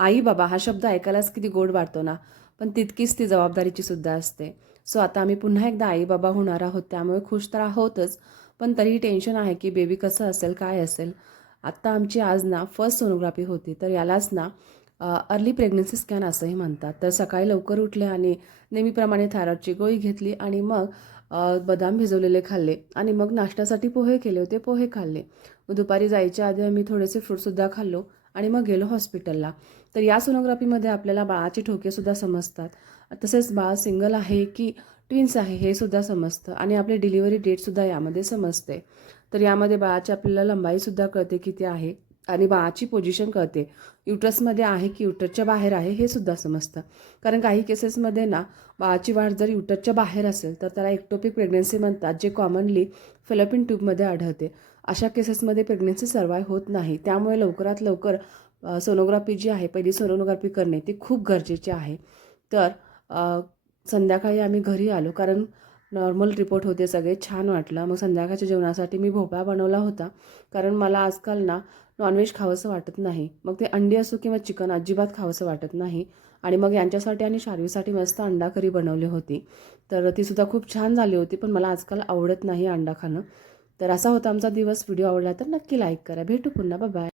आई बाबा हा शब्द ऐकायलाच किती गोड वाटतो ना, पण तितकीच ती जबाबदारीची सुद्धा असते. सो आता आम्ही पुन्हा एकदा आई बाबा होणार आहोत, त्यामुळे खुश तर आहोतच, पण तरीही टेन्शन आहे की बेबी कसं असेल, काय असेल. आत्ता आमची आज ना फर्स्ट सोनोग्राफी होती, तर यालाच ना अर्ली प्रेग्नन्सी स्कॅन असंही म्हणतात. तर सकाळी लवकर उठले आणि नेहमीप्रमाणे थायरॉईडची गोळी घेतली आणि मग बदाम भिजवलेले खाल्ले आणि मग नाश्त्यासाठी पोहे केले होते, पोहे खाल्ले. मग दुपारी जायच्या आधी आम्ही थोडेसे फ्रूटसुद्धा खाल्लो आणि मग गेलो हॉस्पिटलला. तर या सोनोग्राफीमध्ये आपल्याला बाळाचे ठोकेसुद्धा समजतात. तसेच बाळ सिंगल आहे की ट्विन्स आहे हे सुद्धा समजतं आणि आपली डिलिव्हरी डेटसुद्धा यामध्ये समजते. तर यामध्ये बाळाची आपल्याला लंबाईसुद्धा कळते किती आहे आणि बाळाची पोझिशन कळते. युट्रसमध्ये आहे की युटरच्या बाहेर आहे हे सुद्धा समजतं. कारण काही केसेसमध्ये ना बाळाची वाढ जर युटरच्या बाहेर असेल तर त्याला एक्टोपिक प्रेग्नन्सी म्हणतात, जे कॉमनली फेलोपियन ट्यूबमध्ये आढळते. अशा केसेसमध्ये प्रेग्नन्सी सर्वाईव्ह होत नाही. त्यामुळे लवकरात लवकर सोनोग्राफी जी आहे, पहिली सोनोग्राफी करणे ती खूप गरजेची आहे. तर संध्याकाळी आम्ही घरी आलो, कारण नॉर्मल रिपोर्ट होते, सगळे छान वाटलं. मग संध्याकाळच्या जेवणासाठी मी भोपळा बनवला होता, कारण मला आजकाल ना नॉनव्हेज खावंसं वाटत नाही. मग ते अंडी असो किंवा चिकन अजिबात खावंसं वाटत नाही. आणि मग यांच्यासाठी आणि शार्वीसाठी मस्त अंडा करी बनवली होती. तर तीसुद्धा खूप छान झाली होती, पण मला आजकाल आवडत नाही अंडा खाणं. तर असा होता आमचा दिवस. व्हिडिओ आवडला तर नक्की लाईक करा. भेटू पुन्हा. बाय.